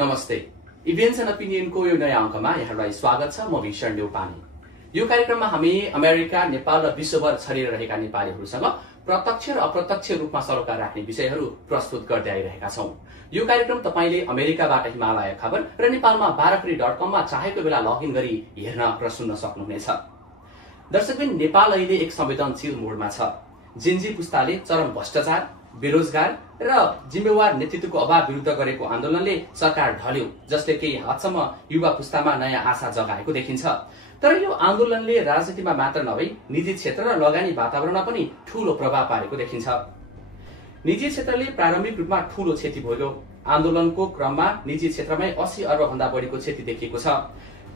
नमस्ते। Events and ओपिनियनको यो नयाँ अङ्कमा यहाँलाई स्वागत छ। म भीषण देउपानी। यो कार्यक्रममा हामी अमेरिका, नेपाल र विश्वभर छरिएर रहेका नेपालीहरूसँग प्रत्यक्ष र अप्रत्यक्ष रूपमा सरोकार राख्ने विषयहरू प्रस्तुत गर्दै आइरहेका छौं। यो कार्यक्रम तपाईले अमेरिकाबाट हिमालय खबर र नेपालमा बाराखरी.com मा चाहेको बेला लगइन गरी हेर्न र सुन्न सक्नुहुनेछ। दर्शकबिन, नेपाल अहिले एक संवेदनशील मोडमा छ। जेनजी पुस्ताले चरम भ्रष्टाचार, बेरोजगार र जिम्मेवार नेतृत्वको अभाव विरुद्ध गरेको आन्दोलनले सरकार ढल्यो, जसले केही हदसम्म युवा पुस्तामा नयाँ आशा जगाएको देखिन्छ। तर यो आन्दोलनले राजनीतिमा मात्र नभई निजी क्षेत्र र लगानी वातावरणमा पनि ठूलो प्रभाव पारेको देखिन्छ। निजी क्षेत्रले प्रारम्भिक रूपमा ठूलो क्षति भोग्यो। आन्दोलनको क्रममा निजी क्षेत्रमै 80 अर्ब भन्दा बढीको क्षति देखिएको छ।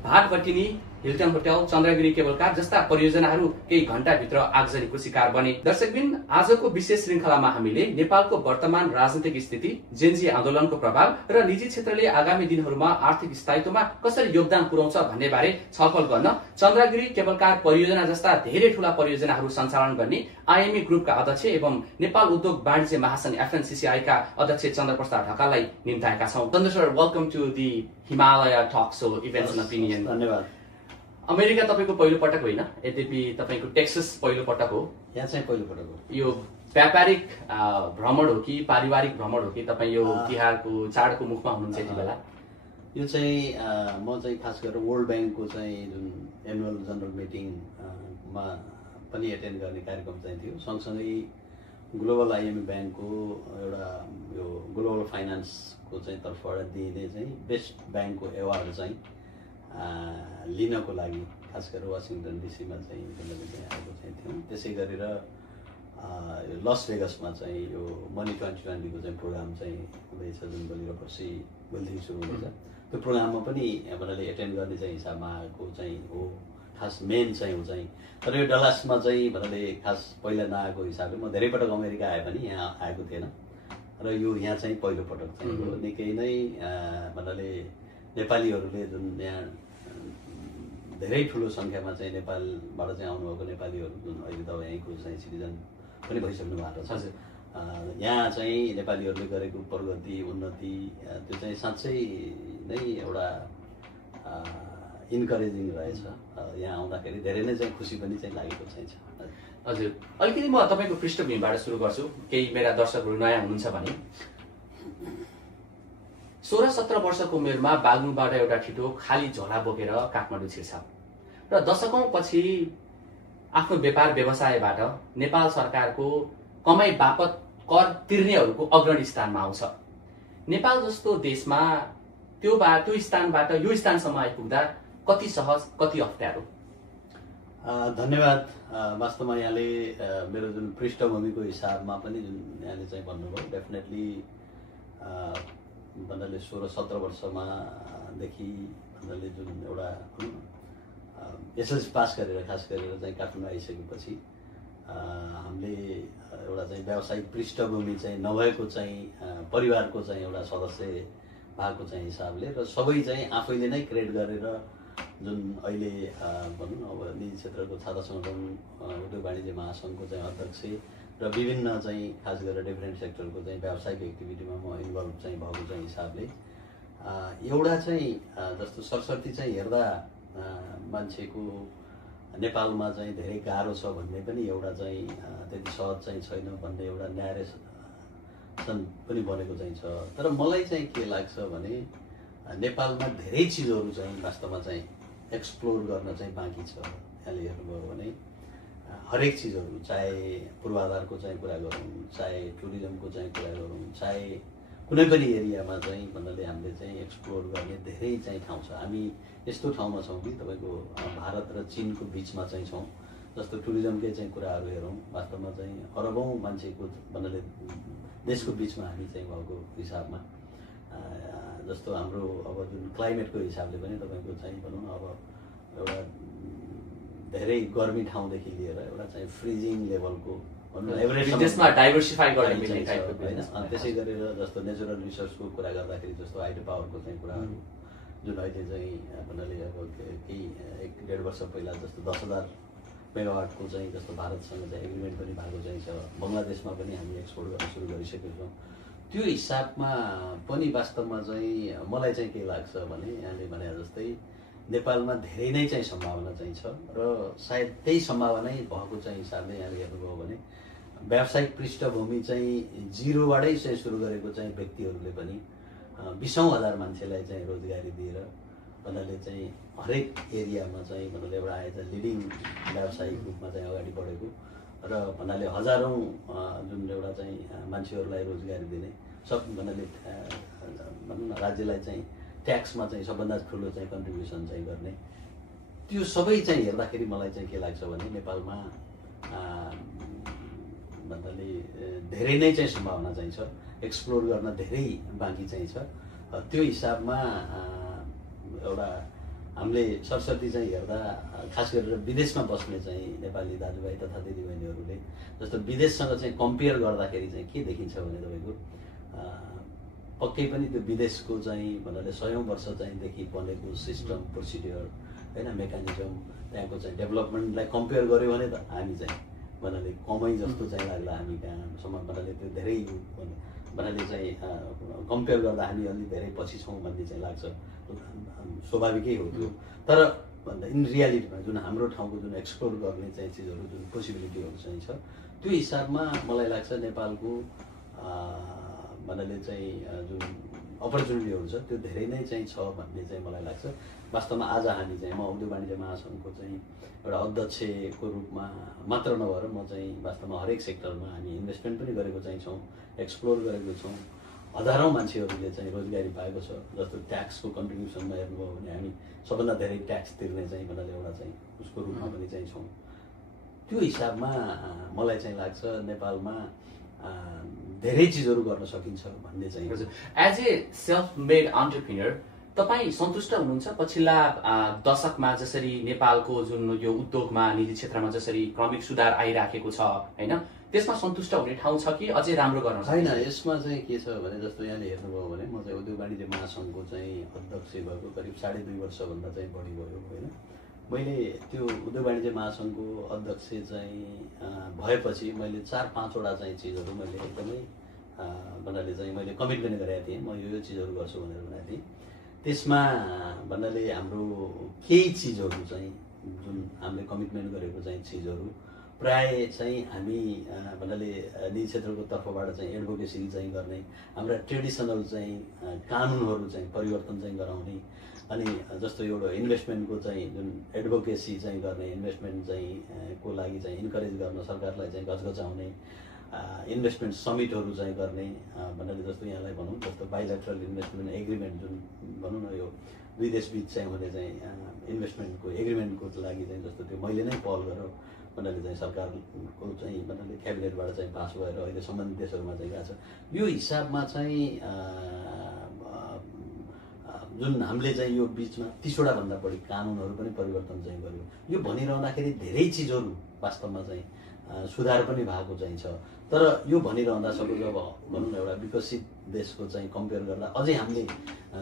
Bhatbhateni, Hilton hotel, Chandragiri cable car जस्ता परियोजनाहरू केही घण्टाभित्र आगजनीको शिकार बने। दर्शकबिन, आजको विशेष श्रृंखलामा हामीले नेपालको वर्तमान राजनीतिक स्थिति, जेनजी आन्दोलनको प्रभाव र निजी क्षेत्रले आगामी दिनहरूमा आर्थिक स्थायित्वमा कसरी योगदान पुर्याउँछ भन्ने बारे छलफल गर्न चन्द्रगिरी केबल कार परियोजना जस्ता धेरै ठूला परियोजनाहरू सञ्चालन गर्ने आइएमए ग्रुपका अध्यक्ष एवं नेपाल उद्योग वाणिज्य महासंघ FNCCI का अध्यक्ष चन्द्रप्रसाद ढकाललाई निम्ताएका छौं। Chandra sir, welcome to the Himalaya talk show events and opinion. धन्यवाद। अमेरिका तपाईको पहिलो पटक होइन, यद्यपि तपाईको टेक्सस पहिलो पटक हो। यहाँ चाहिँ पहिलो पटक हो। यो व्यापारिक भ्रमण हो कि पारिवारिक भ्रमण हो कि तपाई यो तिहारको चाडको मुखमा हुनुहुन्छ यति बेला? यो चाहिँ म चाहिँ खास गरेर वर्ल्ड ब्याङ्कको चाहिँ जुन एनुअल जनरल मिटिङ मा पनि एटेन्ड गर्ने कार्यक्रम चाहिँ थियो। सँगसँगै ग्लोबल आइएमए ब्याङ्कको एउटा यो ग्लोबल फाइनान्सको चाहिँ तर्फबाट दिइने चाहिँ बेस्ट ब्याङ्कको एवार्ड चाहिँ लिनको लागि खास गरेर वासिङटन डीसीमा चाहिँ आएको चाहिँ थियौँ। त्यसै गरेर लस भेगसमा चाहिँ यो मनी 2020 को चाहिँ प्रोग्राम चाहिँ हुँदैछ, जुन भोलि र पर्सि भोलिदेखि सुरु हुँदैछ। त्यो प्रोग्राममा पनि मैले एटेन्ड गर्ने चाहिँ हिसाबमा आएको चाहिँ हो। खास मेन चाहिँ हो चाहिँ, तर यो डलासमा चाहिँ मैले खास पहिला नआएको हिसाबले म धेरै पटक अमेरिका आए पनि यहाँ आएको थिएन र यो यहाँ चाहिँ पहिलो पटक चाहिँ हो। निकै नै मैले नेपालीहरूले जुन यहाँ धेरै ठुलो संख्यामा चाहिँ नेपालबाट चाहिँ आउनुभएको नेपालीहरू जुन अहिले त यहीँको चाहिँ सिटिजन पनि भइसक्नु भएको छ। यहाँ चाहिँ नेपालीहरूले गरेको प्रगति, उन्नति त्यो चाहिँ साँच्चै नै एउटा इन्करेजिङ रहेछ। यहाँ आउँदाखेरि धेरै नै चाहिँ खुसी पनि चाहिँ लागेको चाहिँ छ। हजुर, अलिकति म तपाईको पृष्ठभूमिबाट सुरु गर्छु। केही मेरा दर्शकहरू नयाँ हुनुहुन्छ भने 16-17 वर्षको उमेरमा बागलुङबाट एउटा छिटो खाली झोला बोकेर काठमाडौँ छिर्छ र दशकौं पछि आफ्नो व्यापार व्यवसायबाट नेपाल सरकारको कमाई बापत कर तिर्नेहरूको अग्रणी स्थानमा आउँछ। नेपाल जस्तो देशमा त्यो स्थानबाट यो स्थानसम्म आइपुग्दा कति सहज, कति अप्ठ्यारो? धन्यवाद। वास्तवमा यहाँले मेरो जुन पृष्ठभूमिको हिसाबमा पनि जुन यहाँले चाहिँ भन्नुभयो, डेफिनेटली भन्नाले 16-17 वर्षमा देखि भन्नाले जुन एउटा एसएलसी पास गरेर खास गरेर चाहिँ काठमाडौँ आइसकेपछि हामीले एउटा चाहिँ व्यावसायिक पृष्ठभूमि चाहिँ नभएको चाहिँ परिवारको चाहिँ एउटा सदस्य भएको चाहिँ हिसाबले र सबै चाहिँ आफैले नै क्रिएट गरेर जुन अहिले भनौँ न अब निजी क्षेत्रको छाता सङ्गठन उद्योग वाणिज्य महासङ्घको चाहिँ अध्यक्ष र विभिन्न चाहिँ खास गरेर डिफ्रेन्ट सेक्टरको चाहिँ व्यावसायिक एक्टिभिटीमा म इन्भल्भ चाहिँ भएको चाहिँ हिसाबले एउटा चाहिँ जस्तो सरस्वती चाहिँ हेर्दा मान्छेको नेपालमा चाहिँ धेरै गाह्रो छ भन्ने पनि एउटा चाहिँ त्यति सहज चाहिँ छैन भन्ने एउटा न्यारेसन पनि बनेको चाहिँ छ। तर मलाई चाहिँ के लाग्छ भने नेपालमा धेरै चिजहरू चाहिँ वास्तवमा चाहिँ एक्सप्लोर गर्न चाहिँ बाँकी छ। यहाँले हेर्नुभयो भने हरेक चिजहरू, चाहे पूर्वाधारको चाहिँ कुरा गरौँ, चाहे टुरिज्मको चाहिँ कुरा गरौँ, चाहे कुनै पनि एरियामा चाहिँ भन्नाले हामीले चाहिँ एक्सप्लोर गर्ने धेरै चाहिँ ठाउँ छ। हामी यस्तो ठाउँमा छौँ कि तपाईँको भारत र चीनको बिचमा चाहिँ छौँ। जस्तो टुरिज्मकै चाहिँ कुराहरू हेरौँ, वास्तवमा चाहिँ अरबौँ मान्छेको भन्नाले देशको बिचमा हामी चाहिँ भएको हिसाबमा जस्तो हाम्रो अब जुन क्लाइमेटको हिसाबले पनि तपाईँको चाहिँ भनौँ न अब एउटा धेरै गर्मी ठाउँदेखि लिएर एउटा चाहिँ फ्रिजिङ लेभलको देशमा डाइभर्सिफाई गर्ने होइन। त्यसै गरेर जस्तो नेचुरल रिसोर्सको कुरा गर्दाखेरि जस्तो हाइड्रो पावरको चाहिँ कुराहरू जुन अहिले चाहिँ भन्नाले अब केही 1-1.5 वर्ष पहिला जस्तो 10,000 मेगावाटको चाहिँ जस्तो भारतसँग चाहिँ एग्रिमेन्ट पनि भएको चाहिँ छ। बङ्गलादेशमा पनि हामी एक्सपोर्ट गर्न सुरु गरिसकेका छौँ। त्यो हिसाबमा पनि वास्तवमा चाहिँ मलाई चाहिँ के लाग्छ भने यहाँले भने जस्तै नेपालमा धेरै नै चाहिँ सम्भावना चाहिँ छ र सायद त्यही सम्भावना भएको चाहिँ हिसाबले यहाँले हेर्नुभयो भने व्यावसायिक पृष्ठभूमि चाहिँ जिरोबाटै चाहिँ सुरु गरेको चाहिँ व्यक्तिहरूले पनि 20,000 मान्छेलाई चाहिँ रोजगारी दिएर भन्नाले चाहिँ हरेक एरियामा चाहिँ भन्नाले एउटा आएछ लिडिङ व्यावसायिक रूपमा चाहिँ अगाडि बढेको र भन्नाले हजारौँ जुन एउटा चाहिँ मान्छेहरूलाई रोजगारी दिने सब भन्नाले भनौँ न राज्यलाई चाहिँ ट्याक्समा चाहिँ सबभन्दा ठुलो चाहिँ कन्ट्रिब्युसन चाहिँ गर्ने त्यो सबै चाहिँ हेर्दाखेरि मलाई चाहिँ के लाग्छ भने नेपालमा भन्नाले धेरै नै चाहिँ सम्भावना चाहिँ छ, एक्सप्लोर गर्न धेरै बाँकी चाहिँ छ। त्यो हिसाबमा एउटा हामीले सरस्वती चाहिँ हेर्दा खास गरेर विदेशमा बस्ने चाहिँ नेपाली दाजुभाइ तथा दिदीबहिनीहरूले जस्तो विदेशसँग चाहिँ कम्पेयर गर्दाखेरि चाहिँ के देखिन्छ भने तपाईँको पक्कै पनि त्यो विदेशको चाहिँ भन्नाले 100औं वर्ष चाहिँ देखि बनेको सिस्टम प्रोसिड्युर होइन मेकानिजम त्यहाँको चाहिँ डेभलपमेन्टलाई कम्पेयर गर्यो भने त हामी चाहिँ भन्नाले कमै जस्तो चाहिँ लाग्ला हामी कहाँसम्म भन्नाले त्यो धेरै भन्नाले चाहिँ कम्पेयर गर्दा हामी अलि धेरै पछि छौँ भन्ने चाहिँ लाग्छ, स्वाभाविकै हो त्यो। तर भन्दा इन रियालिटीमा जुन हाम्रो ठाउँको जुन एक्सप्लोर गर्ने चाहिँ चिजहरू जुन पोसिबिलिटीहरू चाहिँ छ त्यो हिसाबमा मलाई लाग्छ नेपालको भन्नाले चाहिँ जुन अपर्च्युनिटीहरू छ त्यो धेरै नै चाहिँ छ भन्ने चाहिँ मलाई लाग्छ। वास्तवमा आज हामी चाहिँ म उद्योग वाणिज्य महासङ्घको चाहिँ एउटा अध्यक्षको रूपमा मात्र नभएर म चाहिँ वास्तवमा हरेक सेक्टरमा हामी इन्भेस्टमेन्ट पनि गरेको चाहिँ छौँ, एक्सप्लोर गरेको छौँ, हजारौँ मान्छेहरूले चाहिँ रोजगारी पाएको छ। जस्तो ट्याक्सको कन्ट्रिब्युसनमा हेर्नुभयो भने हामी सबभन्दा धेरै ट्याक्स तिर्ने चाहिँ भन्नाले एउटा चाहिँ उसको रूपमा पनि चाहिँ छौँ। त्यो हिसाबमा मलाई चाहिँ लाग्छ नेपालमा धेरै चिजहरू गर्न सकिन्छ भन्ने चाहिँ। As a self made entrepreneur तपाईँ सन्तुष्ट हुनुहुन्छ पछिल्ला दशकमा जसरी नेपालको जुन यो उद्योगमा निजी क्षेत्रमा जसरी क्रमिक सुधार आइराखेको छ होइन, त्यसमा सन्तुष्ट हुने ठाउँ छ कि अझै राम्रो गर्न छैन? यसमा चाहिँ के छ भने जस्तो यहाँले हेर्नुभयो भने म चाहिँ उद्योग वाणिज्य महासङ्घको चाहिँ अध्यक्ष भएको करिब 2.5 वर्षभन्दा चाहिँ बढी भयो होइन। मैले त्यो उद्योग वाणिज्य महासङ्घको अध्यक्ष चाहिँ भएपछि मैले 4-5वटा चाहिँ चिजहरू मैले एकदमै भन्नाले चाहिँ मैले कमिटमेन्ट गरेका थिएँ, म यो चिजहरू गर्छु भनेर भनेको थिएँ। त्यसमा भन्नाले हाम्रो केही चिजहरू चाहिँ जुन हामीले कमिटमेन्ट गरेको चाहिँ चिजहरू प्राय चाहिँ हामी भन्नाले निजी क्षेत्रको तर्फबाट चाहिँ एडभोकेसी चाहिँ गर्ने, हाम्रा ट्रेडिसनल चाहिँ कानुनहरू चाहिँ परिवर्तन चाहिँ गराउने, अनि जस्तो एउटा इन्भेस्टमेन्टको चाहिँ जुन एडभोकेसी चाहिँ गर्ने, इन्भेस्टमेन्ट चाहिँ को लागि चाहिँ इन्करेज गर्न सरकारलाई चाहिँ घचघचाउने, इन्भेस्टमेन्ट समिटहरू चाहिँ गर्ने भन्नाले जस्तो यहाँलाई भनौँ जस्तो बाइलेटरल इन्भेस्टमेन्ट एग्रिमेन्ट जुन भनौँ न यो दुई देशबिच चाहिँ हुने चाहिँ इन्भेस्टमेन्टको एग्रिमेन्टको लागि चाहिँ जस्तो त्यो मैले नै पहल गरेर भन्नाले चाहिँ सरकारको चाहिँ भन्नाले क्याबिनेटबाट चाहिँ पास भएर अहिले सम्बन्धित देशहरूमा चाहिँ गएको छ। यो हिसाबमा चाहिँ जुन हामीले चाहिँ यो बिचमा 30वटा भन्दा बढी कानुनहरू पनि परिवर्तन चाहिँ गर्यो। यो भनिरहँदाखेरि धेरै चिजहरू वास्तवमा चाहिँ सुधार पनि भएको चाहिँ छ। तर यो भनिरहँदा सपोज अब भनौँ न एउटा विकसित देशको चाहिँ कम्पेयर गर्दा अझै हामीले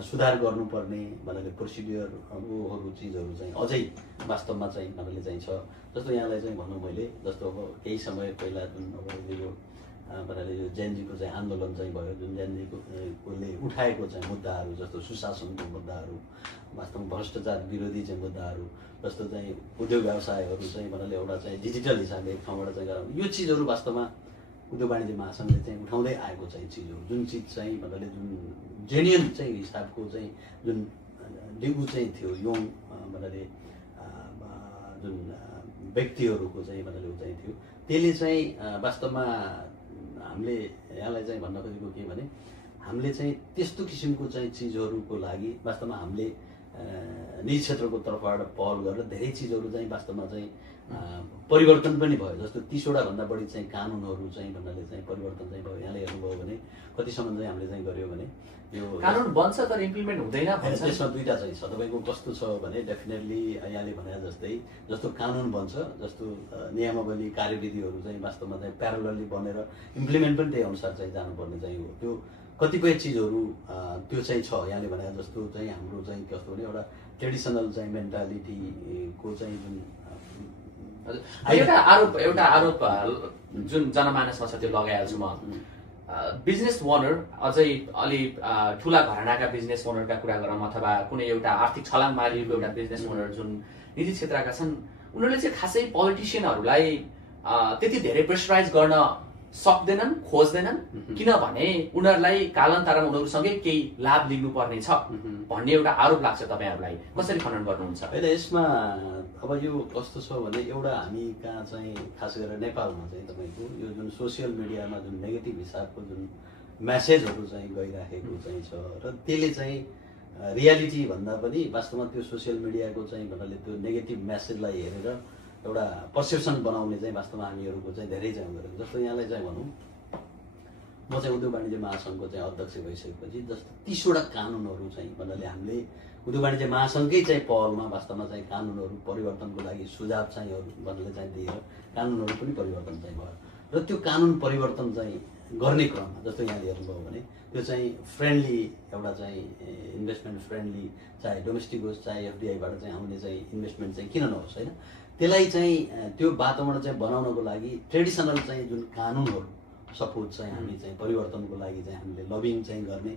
सुधार गर्नुपर्ने भन्नाले प्रोसिड्युरहरू चिजहरू चाहिँ अझै वास्तवमा चाहिँ भन्नाले चाहिँ छ। जस्तो यहाँलाई चाहिँ भनौँ मैले जस्तो अब केही समय पहिला जुन अब यो भन्नाले यो जेनजीको चाहिँ आन्दोलन चाहिँ भयो, जुन जेनजीकोले उठाएको चाहिँ मुद्दाहरू जस्तो सुशासनको मुद्दाहरू, वास्तवमा भ्रष्टाचार विरोधी चाहिँ मुद्दाहरू, जस्तो चाहिँ उद्योग व्यवसायहरू चाहिँ भन्नाले एउटा चाहिँ डिजिटल हिसाबले एक ठाउँबाट चाहिँ गराउने, यो चिजहरू वास्तवमा उद्योग वाणिज्य महासङ्घले चाहिँ उठाउँदै आएको चाहिँ चिज हो। जुन चिज चाहिँ भन्नाले जुन जेन्युन चाहिँ हिसाबको चाहिँ जुन डिगु चाहिँ थियो यङ भन्नाले जुन व्यक्तिहरूको चाहिँ भन्नाले ऊ चाहिँ थियो, त्यसले चाहिँ वास्तवमा हामीले यहाँलाई चाहिँ भन्न खोजेको के भने हामीले चाहिँ त्यस्तो किसिमको चाहिँ चिजहरूको लागि वास्तवमा हामीले निजी क्षेत्रको तर्फबाट पहल गरेर धेरै चिजहरू चाहिँ वास्तवमा चाहिँ परिवर्तन पनि भयो। जस्तो 30वटा भन्दा बढी चाहिँ कानुनहरू चाहिँ भन्नाले चाहिँ परिवर्तन चाहिँ भयो। यहाँले हेर्नुभयो भने कतिसम्म चाहिँ हामीले चाहिँ गर्यो भने यो कानुन बन्छ तर इम्प्लिमेन्ट हुँदैन। त्यसमा दुईवटा चाहिँ छ। तपाईँको कस्तो छ भने डेफिनेटली यहाँले भने जस्तै जस्तो कानुन बन्छ, जस्तो नियमावली कार्यविधिहरू चाहिँ वास्तवमा चाहिँ प्यारलली बनेर इम्प्लिमेन्ट पनि त्यही अनुसार चाहिँ जानुपर्ने चाहिँ हो। त्यो कतिपय चिजहरू त्यो चाहिँ छ। यहाँले भने जस्तो चाहिँ हाम्रो चाहिँ कस्तो भने एउटा ट्रेडिसनल चाहिँ मेन्टालिटीको चाहिँ जुन एउटा आरोप जुन जनमानसमा छ त्यो लगाइहाल्छु म। बिजनेस ओनर अझै अलि ठुला घरानाका बिजनेस ओनरका कुरा गरौँ अथवा कुनै एउटा आर्थिक छलाङ मारिएको एउटा बिजनेस ओनर जुन निजी क्षेत्रका छन् उनीहरूले चाहिँ खासै पोलिटिसियनहरूलाई त्यति धेरै प्रेसराइज गर्न सक्दैनन् खोज्दैनन् किनभने उनीहरूलाई कालान्तरमा उनीहरूसँगै केही लाभ लिनुपर्ने छ भन्ने एउटा आरोप लाग्छ। तपाईँहरूलाई कसरी खण्डन गर्नुहुन्छ? होइन, यसमा अब यो कस्तो छ भने एउटा हामी कहाँ चाहिँ खास गरेर नेपालमा चाहिँ तपाईँको यो जुन सोसियल मिडियामा जुन नेगेटिभ हिसाबको जुन मेसेजहरू चाहिँ गइराखेको चाहिँ छ र त्यसले चाहिँ रियालिटी भन्दा पनि वास्तवमा त्यो सोसियल मिडियाको चाहिँ भन्नाले त्यो नेगेटिभ मेसेजलाई हेरेर एउटा पर्सेप्सन बनाउने चाहिँ वास्तवमा हामीहरूको चाहिँ धेरै चाहिँ गरेको। जस्तो यहाँलाई चाहिँ भनौँ, म चाहिँ उद्योग वाणिज्य महासङ्घको चाहिँ अध्यक्ष भइसकेपछि जस्तो 30वटा कानुनहरू चाहिँ भन्नाले हामीले उद्योग वाणिज्य महासङ्घकै चाहिँ पहलमा वास्तवमा चाहिँ कानुनहरू परिवर्तनको लागि सुझाव चाहिँ भन्नाले चाहिँ दिएर कानुनहरू पनि परिवर्तन चाहिँ भयो र त्यो कानुन परिवर्तन चाहिँ गर्ने क्रममा जस्तो यहाँले हेर्नुभयो भने त्यो चाहिँ फ्रेन्डली एउटा चाहिँ इन्भेस्टमेन्ट फ्रेन्डली, चाहे डोमेस्टिक होस् चाहे एफडिआईबाट चाहिँ आउने चाहिँ इन्भेस्टमेन्ट चाहिँ किन नहोस् होइन, त्यसलाई चाहिँ त्यो वातावरण चाहिँ बनाउनको लागि ट्रेडिसनल चाहिँ जुन कानुनहरू सपोज चाहिँ हामी चाहिँ परिवर्तनको लागि चाहिँ हामीले लबिङ चाहिँ गर्ने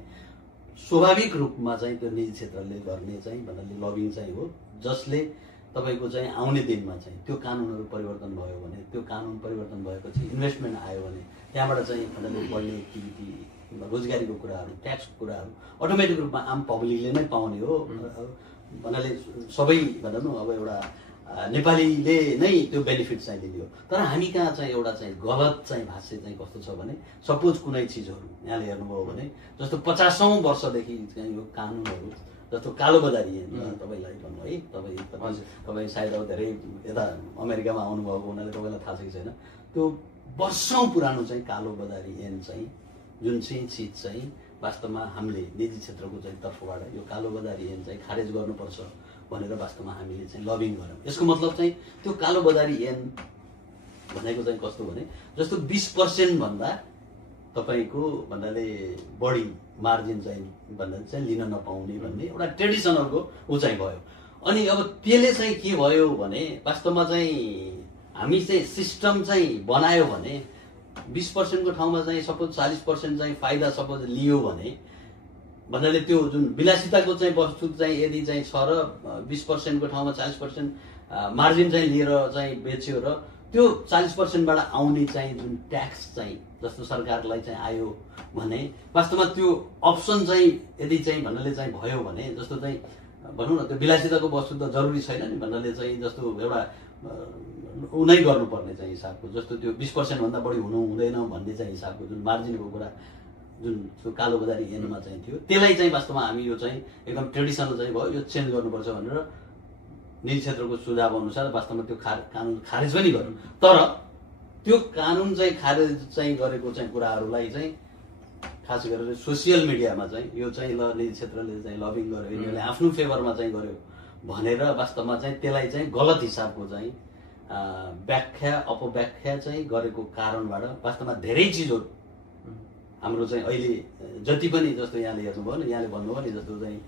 स्वाभाविक रूपमा चाहिँ त्यो निजी क्षेत्रले गर्ने चाहिँ भन्नाले लबिङ चाहिँ हो, जसले तपाईँको चाहिँ आउने दिनमा चाहिँ त्यो कानुनहरू परिवर्तन भयो भने त्यो कानुन परिवर्तन भएपछि इन्भेस्टमेन्ट आयो भने त्यहाँबाट चाहिँ भन्नाले बढ्ने एक्टिभिटी, रोजगारीको कुराहरू, ट्याक्सको कुराहरू अटोमेटिक रूपमा आम पब्लिकले नै पाउने हो। भन्नाले सबै भनौँ न अब एउटा नेपालीले नै त्यो बेनिफिट चाहिँ दिने हो। तर हामी कहाँ चाहिँ एउटा चाहिँ गलत चाहिँ भाष्य चाहिँ कस्तो छ भने सपोज कुनै चिजहरू यहाँले हेर्नुभयो भने जस्तो 50औं वर्षदेखि चाहिँ यो कानुनहरू जस्तो कालोबजारी तपाईँलाई भन्नु है, तपाईँ सायद अब धेरै यता अमेरिकामा आउनुभएको हुनाले तपाईँलाई थाहा छ कि छैन, त्यो वर्षौँ पुरानो चाहिँ कालोबजारी ऐन चाहिँ जुन चाहिँ चिज चाहिँ वास्तवमा हामीले निजी क्षेत्रको चाहिँ तर्फबाट यो कालोबजारी ऐन चाहिँ खारेज गर्नुपर्छ भनेर वास्तवमा हामीले चाहिँ लबिङ गऱ्यौँ। यसको मतलब चाहिँ त्यो कालोबजारी ऐन भनेको चाहिँ कस्तो भने जस्तो 20% भन्दा तपाईँको भन्नाले बढी मार्जिन चाहिँ भन्दा चाहिँ लिन नपाउने भन्ने एउटा ट्रेडिसनलको ऊ चाहिँ भयो। अनि अब त्यसले चाहिँ के भयो भने वास्तवमा चाहिँ हामी चाहिँ सिस्टम चाहिँ बनायो भने 20% को ठाउँमा चाहिँ सपोज 40% चाहिँ फाइदा सपोज लियो भने भन्नाले त्यो जुन विलासिताको चाहिँ वस्तु चाहिँ यदि चाहिँ छ र 20% को ठाउँमा 40% मार्जिन चाहिँ लिएर चाहिँ बेच्यो र त्यो 40%बाट आउने चाहिँ जुन ट्याक्स चाहिँ जस्तो सरकारलाई चाहिँ आयो भने वास्तवमा त्यो अप्सन चाहिँ यदि चाहिँ भन्नाले चाहिँ भयो भने जस्तो चाहिँ भनौँ न त्यो विलासिताको वस्तु त जरुरी छैन नि, भन्नाले चाहिँ जस्तो एउटा उनै गर्नुपर्ने चाहिँ हिसाबको जस्तो त्यो 20% भन्दा बढी हुनु हुँदैन भन्ने चाहिँ हिसाबको जुन मार्जिनको कुरा जुन त्यो कालोबजारी ऐनमा चाहिँ थियो त्यसलाई चाहिँ वास्तवमा हामी यो चाहिँ एकदम ट्रेडिसनल चाहिँ भयो, यो चेन्ज गर्नुपर्छ भनेर निजी क्षेत्रको सुझाव अनुसार वास्तवमा त्यो कानुन खारेज पनि गर्यो। तर त्यो कानुन चाहिँ खारेज चाहिँ गरेको चाहिँ कुराहरूलाई चाहिँ खास गरेर सोसियल मिडियामा चाहिँ यो चाहिँ ल निजी क्षेत्रले चाहिँ लबिङ गर्यो, यिनीहरूले आफ्नो फेभरमा चाहिँ गर्यो भनेर वास्तवमा चाहिँ त्यसलाई चाहिँ गलत हिसाबको चाहिँ व्याख्या अपव्याख्या चाहिँ गरेको कारणबाट वास्तवमा धेरै चिजहरू हाम्रो चाहिँ अहिले जति पनि जस्तो यहाँले हेर्नुभयो नि, यहाँले भन्नुभयो नि जस्तो चाहिँ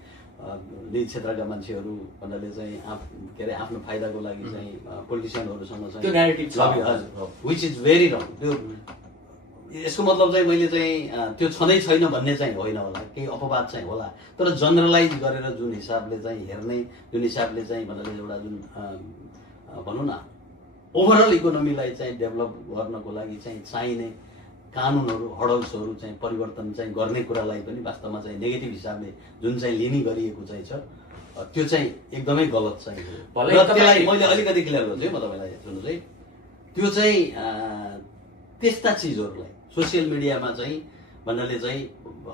निजी क्षेत्रका मान्छेहरू भन्नाले चाहिँ के अरे आफ्नो फाइदाको लागि चाहिँ पोलिटिसियनहरूसँग चाहिँ विच इज भेरी रङ। त्यो यसको मतलब चाहिँ मैले चाहिँ त्यो छँदै छैन भन्ने चाहिँ होइन होला, केही अपवाद चाहिँ होला, तर जनरलाइज गरेर जुन हिसाबले चाहिँ हेर्ने, जुन हिसाबले चाहिँ भन्नाले एउटा जुन भनौँ न ओभरअल इकोनोमीलाई चाहिँ डेभलप गर्नको लागि चाहिँ चाहिने कानुनहरू हडल्सहरू चाहिँ परिवर्तन चाहिँ गर्ने कुरालाई पनि वास्तवमा चाहिँ नेगेटिभ हिसाबले जुन चाहिँ लिने गरिएको चाहिँ छ त्यो चाहिँ एकदमै गलत चाहिँ हो। र त्यसलाई मैले अलिकति क्लियर गर्छु म तपाईँलाई सुन्नु चाहिँ त्यो चाहिँ त्यस्ता चिजहरूलाई सोसियल मिडियामा चाहिँ भन्नाले चाहिँ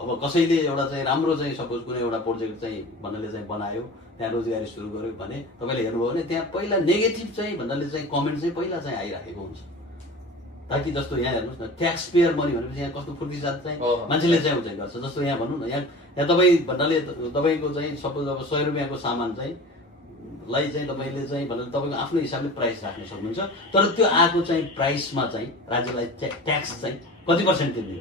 अब कसैले एउटा चाहिँ राम्रो चाहिँ सपोज कुनै एउटा प्रोजेक्ट चाहिँ भन्नाले चाहिँ बनायो, त्यहाँ रोजगारी सुरु गर्यो भने तपाईँले हेर्नुभयो भने त्यहाँ पहिला नेगेटिभ चाहिँ भन्नाले चाहिँ कमेन्ट चाहिँ पहिला चाहिँ आइराखेको हुन्छ। ताकि जस्तो यहाँ हेर्नुहोस् न ट्याक्स पेयर मनी भनेपछि यहाँ कस्तो फुर्ती साथ चाहिँ मान्छेले चाहिँ चाहिँ गर्छ। जस्तो यहाँ भनौँ न यहाँ तपाईँ भन्नाले तपाईँको चाहिँ सपोज अब 100 रुपियाँको सामान चाहिँ लाई चाहिँ तपाईँले चाहिँ भन्नाले तपाईँको आफ्नो हिसाबले प्राइस राख्न सक्नुहुन्छ, तर त्यो आएको चाहिँ प्राइसमा चाहिँ राज्यलाई ट्याक्स चाहिँ कति % तिर्दियो,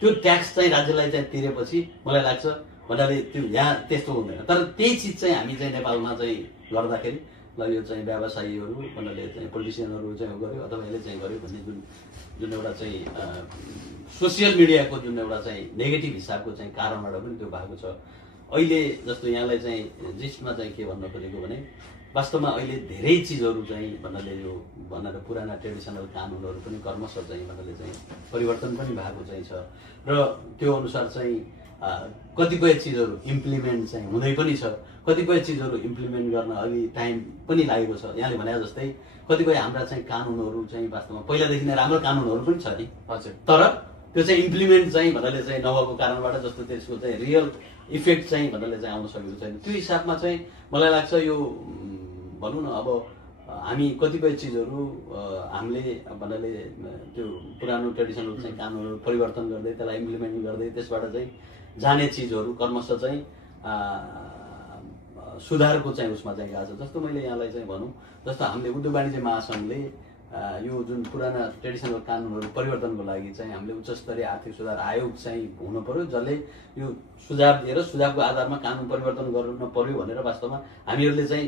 त्यो ट्याक्स चाहिँ राज्यलाई चाहिँ तिरेपछि मलाई लाग्छ भन्नाले त्यो यहाँ त्यस्तो हुँदैन। तर त्यही चिज चाहिँ हामी चाहिँ नेपालमा चाहिँ गर्दाखेरि ल यो चाहिँ व्यवसायीहरू भन्नाले चाहिँ पोलिटिसियनहरू चाहिँ गर्यो अथवा यसले चाहिँ गर्यो भन्ने जुन एउटा चाहिँ सोसियल मिडियाको जुन एउटा चाहिँ नेगेटिभ हिसाबको चाहिँ कारणबाट पनि त्यो भएको छ। अहिले जस्तो यहाँलाई चाहिँ जिस्टमा चाहिँ के भन्न खोजेको भने वास्तवमा अहिले धेरै चिजहरू चाहिँ भन्नाले यो भन्नाले पुराना ट्रेडिसनल कानुनहरू पनि क्रमशः चाहिँ भन्नाले चाहिँ परिवर्तन पनि भएको चाहिँ छ र त्यो अनुसार चाहिँ कतिपय चिजहरू इम्प्लिमेन्ट चाहिँ हुँदै पनि छ, कतिपय चिजहरू इम्प्लिमेन्ट गर्न अलि टाइम पनि लागेको छ। यहाँले भने जस्तै कतिपय हाम्रा चाहिँ कानुनहरू चाहिँ वास्तवमा पहिलादेखि नै राम्रो कानुनहरू पनि छ नि, हजुर, तर त्यो चाहिँ इम्प्लिमेन्ट चाहिँ भन्नाले चाहिँ नभएको कारणबाट जस्तो त्यसको चाहिँ रियल इफेक्ट चाहिँ भन्नाले चाहिँ आउन सकेको छैन। त्यो हिसाबमा चाहिँ मलाई लाग्छ यो भनौँ न अब हामी कतिपय चिजहरू हामीले भन्नाले त्यो पुरानो ट्रेडिसनल चाहिँ कानुनहरू परिवर्तन गर्दै त्यसलाई इम्प्लिमेन्ट गर्दै त्यसबाट चाहिँ जाने चिजहरू क्रमशः चाहिँ सुधारको चाहिँ उसमा चाहिँ गएको छ। जस्तो मैले यहाँलाई चाहिँ भनौँ जस्तो हामीले उद्योग वाणिज्य महासङ्घले यो जुन पुराना ट्रेडिसनल कानुनहरू परिवर्तनको लागि चाहिँ हामीले उच्च स्तरीय आर्थिक सुधार आयोग चाहिँ हुनु पर्यो जसले यो सुझाव दिएर सुझावको आधारमा कानुन परिवर्तन गर्नु पर्यो भनेर वास्तवमा हामीहरूले चाहिँ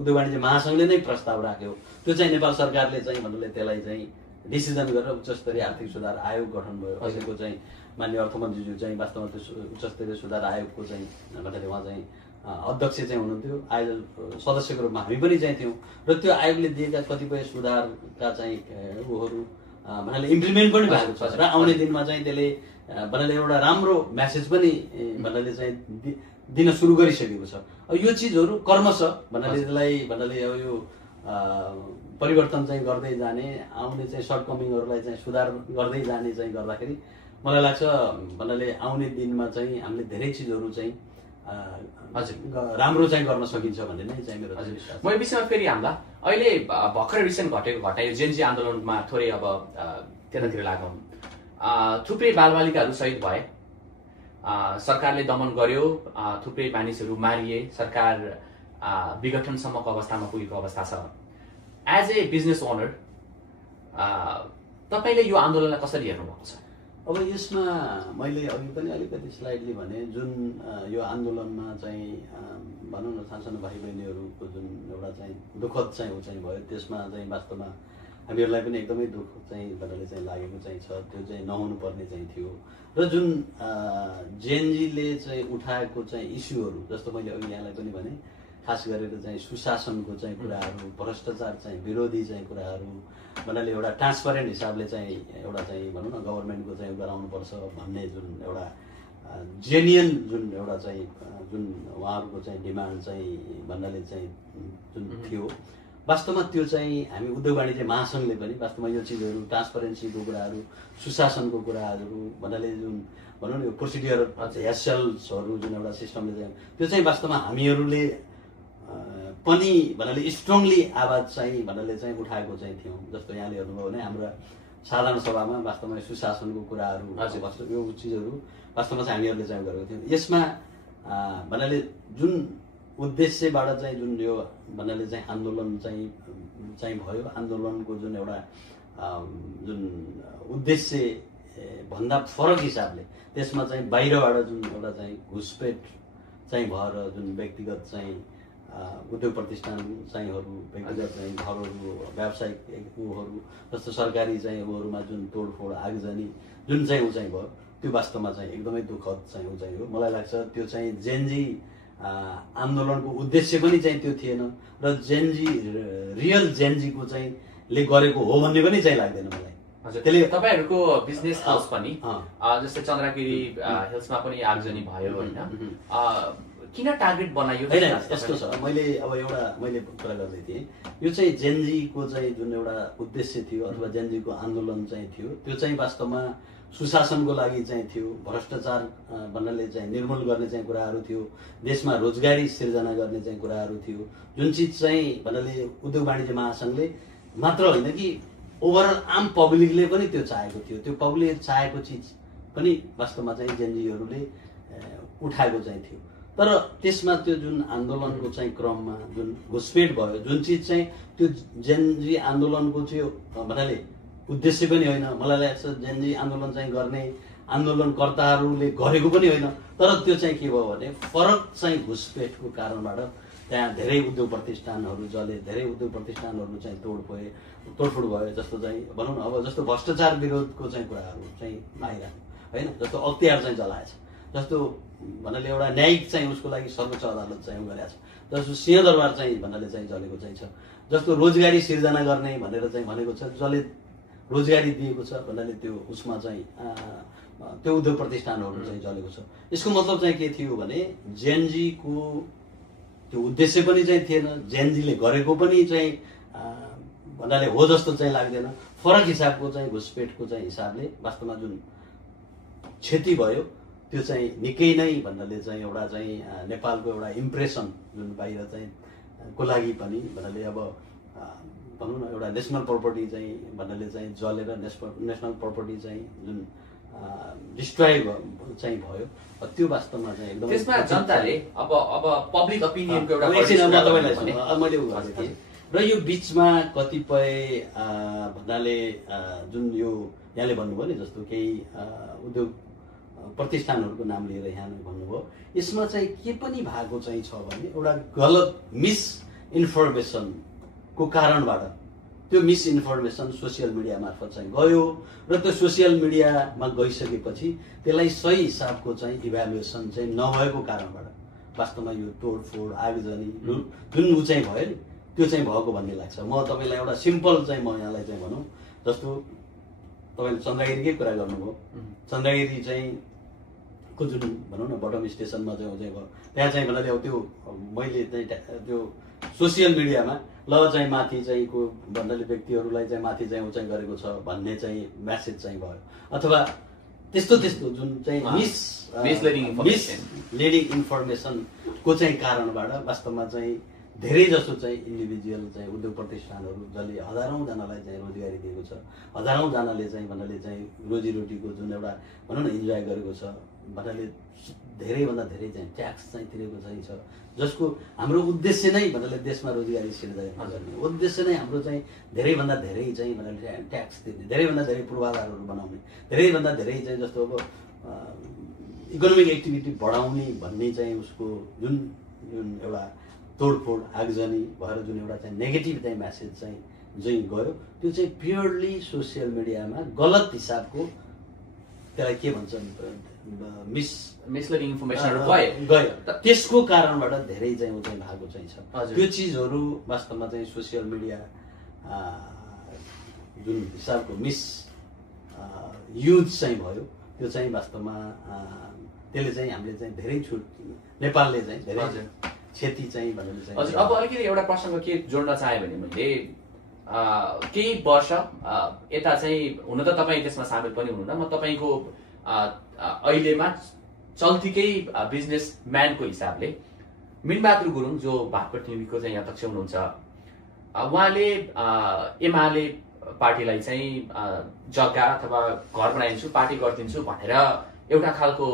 उद्योग वाणिज्य महासङ्घले नै प्रस्ताव राख्यो। त्यो चाहिँ नेपाल सरकारले चाहिँ भन्नाले त्यसलाई चाहिँ डिसिजन गरेर उच्च स्तरीय आर्थिक सुधार आयोग गठन भयो। अहिलेको चाहिँ माननीय अर्थमन्त्रीज्यू चाहिँ वास्तवमा त्यो उच्च स्तरीय सुधार आयोगको चाहिँ भन्नाले उहाँ चाहिँ अध्यक्ष चाहिँ हुनुहुन्थ्यो, आयोग सदस्यको रूपमा हामी पनि चाहिँ थियौँ र त्यो आयोगले दिएका कतिपय सुधारका चाहिँ उहरू भन्नाले इम्प्लिमेन्ट पनि भएको छ र आउने दिनमा चाहिँ त्यसले भन्नाले एउटा राम्रो म्यासेज पनि भन्नाले चाहिँ दिन सुरु गरिसकेको छ। अब यो चिजहरू क्रमशः भन्नाले त्यसलाई भन्नाले अब यो परिवर्तन चाहिँ गर्दै जाने आउने चाहिँ सर्टकमिङहरूलाई चाहिँ सुधार गर्दै जाने चाहिँ गर्दाखेरि मलाई लाग्छ भन्नाले आउने दिनमा चाहिँ हामीले धेरै चिजहरू चाहिँ हजुर राम्रो चाहिँ गर्न सकिन्छ भन्ने नै चाहिँ मेरो विश्वास। म यो विषयमा फेरि हामीलाई अहिले भर्खरै रिसेन्ट घटेको घटना यो जेनजी आन्दोलनमा थोरै अब त्यतातिर लागौँ। थुप्रै बालबालिकाहरू शहीद भए, सरकारले दमन गर्यो, थुप्रै मानिसहरू मारिए, सरकार विघटनसम्मको अवस्थामा पुगेको अवस्था छ। एज ए बिजनेस ओनर तपाईँले यो आन्दोलनलाई कसरी हेर्नुभएको छ? अब यसमा मैले अघि पनि अलिकति स्लाइडली भने जुन यो आन्दोलनमा चाहिँ भनौँ न सानसानो भाइ बहिनीहरूको जुन एउटा चाहिँ दुःखद चाहिँ ऊ चाहिँ भयो त्यसमा चाहिँ वास्तवमा हामीहरूलाई पनि एकदमै दुःख चाहिँ भन्नाले चाहिँ लागेको चाहिँ छ। त्यो चाहिँ नहुनुपर्ने चाहिँ थियो र जुन जेएनजीले चाहिँ उठाएको चाहिँ इस्युहरू जस्तो मैले अघि यहाँलाई पनि भने खास गरेर चाहिँ सुशासनको चाहिँ कुराहरू, भ्रष्टाचार चाहिँ विरोधी चाहिँ कुराहरू भन्नाले एउटा ट्रान्सपरेन्ट हिसाबले चाहिँ एउटा चाहिँ भनौँ न गभर्मेन्टको चाहिँ गराउनुपर्छ भन्ने जुन एउटा जेन्युन जुन एउटा चाहिँ जुन उहाँहरूको चाहिँ डिमान्ड चाहिँ भन्नाले चाहिँ जुन थियो वास्तवमा त्यो चाहिँ हामी उद्योग वाणिज्य महासङ्घले पनि वास्तवमा यो चिजहरू ट्रान्सपरेन्सीको कुराहरू, सुशासनको कुराहरू भन्नाले जुन भनौँ न यो प्रोसिडियर एसएल्सहरू जुन एउटा सिस्टमले चाहिँ त्यो चाहिँ वास्तवमा हामीहरूले पनि भन्नाले स्ट्रङली आवाज चाहिँ भन्नाले चाहिँ उठाएको चाहिँ थियौँ। जस्तो यहाँले हेर्नुभयो भने हाम्रो साधारण सभामा वास्तवमा सुशासनको कुराहरू यो चिजहरू वास्तवमा चाहिँ हामीहरूले चाहिँ गरेको थियौँ। यसमा भन्नाले जुन उद्देश्यबाट चाहिँ जुन यो भन्नाले चाहिँ आन्दोलन चाहिँ भयो, आन्दोलनको जुन एउटा जुन उद्देश्य भन्दा फरक हिसाबले त्यसमा चाहिँ बाहिरबाट जुन एउटा चाहिँ घुसपेट चाहिँ भएर जुन व्यक्तिगत चाहिँ उद्योग प्रतिष्ठान चाहिँहरू, व्यक्तिगत चाहिँ घरहरू, व्यावसायिक ऊहरू जस्तो सरकारी चाहिँ ऊहरूमा जुन तोडफोड आगजनी जुन चाहिँ ऊ चाहिँ भयो त्यो वास्तवमा चाहिँ एकदमै दुःखद चाहिँ ऊ चाहिँ हो। मलाई लाग्छ त्यो चाहिँ जेएनजी आन्दोलनको उद्देश्य पनि चाहिँ त्यो थिएन र जेएनजी रियल जेएनजीको चाहिँ ले गरेको हो भन्ने पनि चाहिँ लाग्दैन मलाई। हजुर, त्यसले तपाईँहरूको बिजनेस हाउस पनि जस्तै चन्द्रगिरी हिल्समा पनि आगजनी भयो होइन, किन टार्गेट बनाइयो? यस्तो छ, मैले कुरा गर्दै थिएँ यो चाहिँ जेएनजीको चाहिँ जुन एउटा उद्देश्य थियो अथवा जेएनजीको आन्दोलन चाहिँ थियो त्यो चाहिँ वास्तवमा सुशासनको लागि चाहिँ थियो, भ्रष्टाचार भन्नाले चाहिँ निर्मूल गर्ने चाहिँ कुराहरू थियो, देशमा रोजगारी सिर्जना गर्ने चाहिँ कुराहरू थियो, जुन चिज चाहिँ भन्नाले उद्योग वाणिज्य महासङ्घले मात्र होइन कि ओभरअल आम पब्लिकले पनि त्यो चाहेको थियो। त्यो पब्लिकले चाहेको चिज पनि वास्तवमा चाहिँ जेएनजीहरूले उठाएको चाहिँ थियो। तर त्यसमा त्यो जुन आन्दोलनको चाहिँ क्रममा जुन घुसपेट भयो, जुन चिज चाहिँ त्यो जेएनजी आन्दोलनको चाहिँ भन्नाले उद्देश्य पनि होइन, मलाई लाग्छ जेएनजी आन्दोलन चाहिँ गर्ने आन्दोलनकर्ताहरूले गरेको पनि होइन, तर त्यो चाहिँ के भयो भने फरक चाहिँ घुसपेटको कारणबाट त्यहाँ धेरै उद्योग प्रतिष्ठानहरू जले, धेरै उद्योग प्रतिष्ठानहरू चाहिँ तोडफोड भयो। जस्तो चाहिँ भनौँ न, अब जस्तो भ्रष्टाचार विरोधको चाहिँ कुराहरू चाहिँ आइरहेको होइन, जस्तो अख्तियार चाहिँ चलाएछ, जस्तो भन्नाले एउटा न्यायिक चाहिँ उसको लागि सर्वोच्च अदालत चाहिँ गरेको छ, जस्तो सिंहदरबार चाहिँ भन्नाले चाहिँ चलेको चाहिँ छ, जस्तो रोजगारी सिर्जना गर्ने भनेर चाहिँ भनेको छ, जसले रोजगारी दिएको छ भन्नाले त्यो उसमा चाहिँ त्यो उद्योग प्रतिष्ठानहरू चाहिँ चलेको छ। यसको मतलब चाहिँ के थियो भने जेएनजीको त्यो उद्देश्य पनि चाहिँ थिएन, जेएनजीले गरेको पनि चाहिँ भन्नाले हो जस्तो चाहिँ लाग्दैन। फरक हिसाबको चाहिँ घुसपेटको चाहिँ हिसाबले वास्तवमा जुन क्षति भयो त्यो चाहिँ निकै नै भन्नाले चाहिँ एउटा चाहिँ नेपालको एउटा इम्प्रेसन जुन बाहिर चाहिँ को लागि पनि भन्नाले अब भनौँ न एउटा नेसनल प्रपर्टी चाहिँ भन्नाले चाहिँ जलेर नेसनल प्रपर्टी चाहिँ जुन डिस्ट्रोय चाहिँ भयो, त्यो वास्तवमा चाहिँ एकदम त्यसमा जनताले अब पब्लिक ओपिनियनको एउटा मैले उ गरेको थिएँ। र यो बिचमा कतिपय भन्नाले जुन यो यहाँले भन्नुभयो नि, जस्तो केही उद्योग प्रतिष्ठानहरूको नाम लिएर यहाँ भन्नुभयो, यसमा चाहिँ के पनि भएको चाहिँ छ भने एउटा गलत मिसइन्फर्मेसनको कारणबाट त्यो मिसइन्फर्मेसन सोसियल मिडिया मार्फत चाहिँ गयो र त्यो सोसियल मिडियामा गइसकेपछि त्यसलाई सही हिसाबको चाहिँ इभ्यालुएसन चाहिँ नभएको कारणबाट वास्तवमा यो तोडफोड आगजनी जुन ऊ चाहिँ भयो नि त्यो चाहिँ भएको भन्ने लाग्छ। म तपाईँलाई एउटा सिम्पल चाहिँ म यहाँलाई चाहिँ भनौँ, जस्तो तपाईँले चन्द्रगिरीकै कुरा गर्नुभयो, चन्द्रगिरी चाहिँ को जुन भनौँ न बटम स्टेसनमा चाहिँ भयो, त्यहाँ चाहिँ भन्नाले अब त्यो मैले चाहिँ त्यो सोसियल मिडियामा ल चाहिँ माथि चाहिँ को भन्नाले व्यक्तिहरूलाई चाहिँ माथि चाहिँ ऊ चाहिँ गरेको छ भन्ने चाहिँ म्यासेज चाहिँ भयो, अथवा त्यस्तो जुन चाहिँ मिसलिडिङ इन्फर्मेसनको चाहिँ कारणबाट वास्तवमा चाहिँ धेरै जसो चाहिँ इन्डिभिजुअल चाहिँ उद्योग प्रतिष्ठानहरू जसले हजारौँजनालाई चाहिँ रोजगारी दिएको छ, हजारौँजनाले चाहिँ भन्नाले चाहिँ रोजीरोटीको जुन एउटा भनौँ न इन्जोय गरेको छ, भन्नाले धेरैभन्दा धेरै चाहिँ ट्याक्स चाहिँ तिरेको चाहिँ छ, जसको हाम्रो उद्देश्य नै भन्नाले देशमा रोजगारी सिर्जना गर्ने उद्देश्य नै हाम्रो चाहिँ धेरैभन्दा धेरै चाहिँ भन्नाले ट्याक्स तिर्ने, धेरैभन्दा धेरै पूर्वाधारहरू बनाउने, धेरैभन्दा धेरै चाहिँ जस्तो अब इकोनोमिक एक्टिभिटी बढाउने भन्ने चाहिँ उसको जुन एउटा तोडफोड आगजनी भएर जुन एउटा चाहिँ नेगेटिभ चाहिँ म्यासेज चाहिँ गयो, त्यो चाहिँ प्योरली सोसियल मिडियामा गलत हिसाबको त्यसलाई के भन्छ मिसलिडिङ इन्फर्मेसनहरू गयो। त्यसको कारणबाट धेरै चाहिँ ऊ चाहिँ भएको चाहिँ छ। त्यो चिजहरू वास्तवमा चाहिँ सोसियल मिडिया जुन हिसाबको युज चाहिँ भयो, त्यो चाहिँ वास्तवमा त्यसले चाहिँ हामीले चाहिँ धेरै छुट नेपालले चाहिँ धेरै क्षति चाहिँ भनेर चाहिँ। हजुर, अब अलिकति एउटा प्रसङ्ग के जोड्न चाहेँ भने मैले केही वर्ष यता चाहिँ हुन त तपाईँ त्यसमा सामेल पनि हुनुहुन्न, म तपाईँको अहिलेमा चल्तीकै बिजनेसम्यानको हिसाबले मिनबहादुर गुरुङ जो भागवत टिभीको चाहिँ अध्यक्ष हुनुहुन्छ, उहाँले एमाले पार्टीलाई चाहिँ जग्गा अथवा घर बनाइदिन्छु, पार्टी गरिदिन्छु भनेर एउटा खालको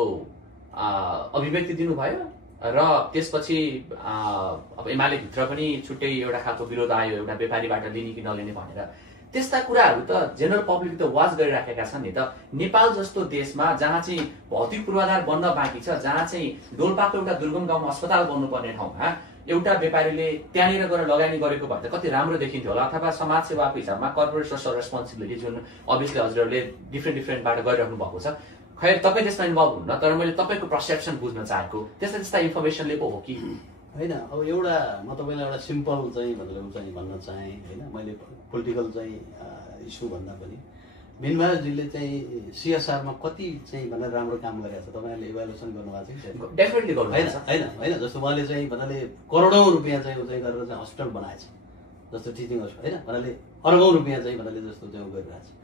अभिव्यक्ति दिनुभयो र त्यसपछि अब एमाले भित्र पनि छुट्टै एउटा खालको विरोध आयो, एउटा व्यापारीबाट लिने कि नलिने भनेर। त्यस्ता कुराहरू त जेनरल पब्लिक त वाच गरिराखेका छन् नि त। नेपाल जस्तो देशमा जहाँ चाहिँ भौतिक पूर्वाधार बन्न बाँकी छ, जहाँ चाहिँ डोल्पाको एउटा दुर्गम गाउँमा अस्पताल बन्नुपर्ने ठाउँमा एउटा व्यापारीले त्यहाँनिर गएर लगानी गरेको भए त कति राम्रो देखिन्थ्यो होला। अथवा समाज सेवाको हिसाबमा कर्पोरेट सोसल रेस्पोन्सिबिलिटी जुन अभियसली हजुरहरूले डिफ्रेन्ट गरिराख्नु भएको छ, खैर तपाईँ त्यसमा इन्भल्भ हुन्न, तर मैले तपाईँको पर्सेप्सन बुझ्न चाहेको त्यस्ता इन्फर्मेसनले पो हो कि होइन। अब एउटा म तपाईँलाई एउटा सिम्पल चाहिँ चाहिँ भन्न चाहेँ होइन, मैले पोलिटिकल चाहिँ इस्यु भन्दा पनि मिनबहादुरजीले चाहिँ सिएसआरमा कति चाहिँ भनेर राम्रो काम गरेको छ तपाईँहरूले इभ्यालुएसन गर्नुभएको छ? डेफिनेटली गर्नु होइन जस्तो उहाँले चाहिँ भन्नाले करोडौँ रुपियाँ चाहिँ ऊ चाहिँ गरेर चाहिँ हस्पिटल बनाएछ, जस्तो टिचिङ हस्पिटल होइन, भन्नाले अर्बौँ रुपियाँ चाहिँ भन्नाले जस्तो चाहिँ ऊ गरिरहेको छ।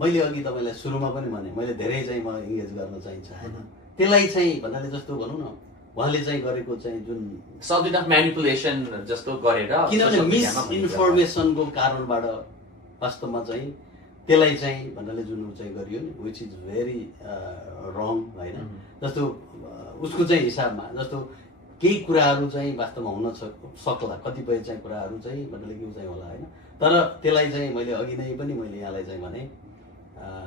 मैले अघि तपाईँलाई सुरुमा पनि भने मैले धेरै चाहिँ म इङ्गेज गर्न चाहिँ चाहेन, त्यसलाई चाहिँ भन्नाले जस्तो भनौँ न उहाँले चाहिँ गरेको चाहिँ जुन सब्जेक्ट अफ म्यानिपुलेसन जस्तो गरेर, किनभने मिसइन्फर्मेसनको कारणबाट वास्तवमा चाहिँ त्यसलाई चाहिँ भन्नाले जुन चाहिँ गरियो नि, विच इज भेरी रङ होइन। जस्तो उसको चाहिँ हिसाबमा जस्तो केही कुराहरू चाहिँ वास्तवमा हुन सक्ला, कतिपय चाहिँ कुराहरू चाहिँ भन्नाले के चाहिँ होला होइन, तर त्यसलाई चाहिँ मैले अघि नै पनि मैले यहाँलाई चाहिँ भने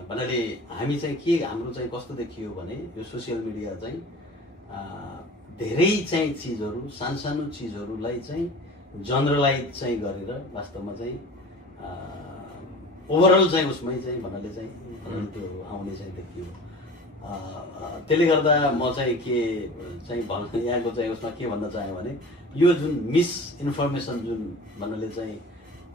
भन्नाले हामी चाहिँ के हाम्रो चाहिँ कस्तो देखियो भने यो सोसियल मिडिया चाहिँ धेरै चाहिँ चिजहरू सानो चिजहरूलाई चाहिँ जनरलाइज चाहिँ गरेर वास्तवमा चाहिँ ओभरअल चाहिँ उसमै चाहिँ भन्नाले चाहिँ त्यो आउने चाहिँ देखियो। त्यसले गर्दा म चाहिँ के चाहिँ यहाँको चाहिँ उसमा के भन्न चाहेँ भने यो जुन मिसइन्फर्मेसन जुन भन्नाले चाहिँ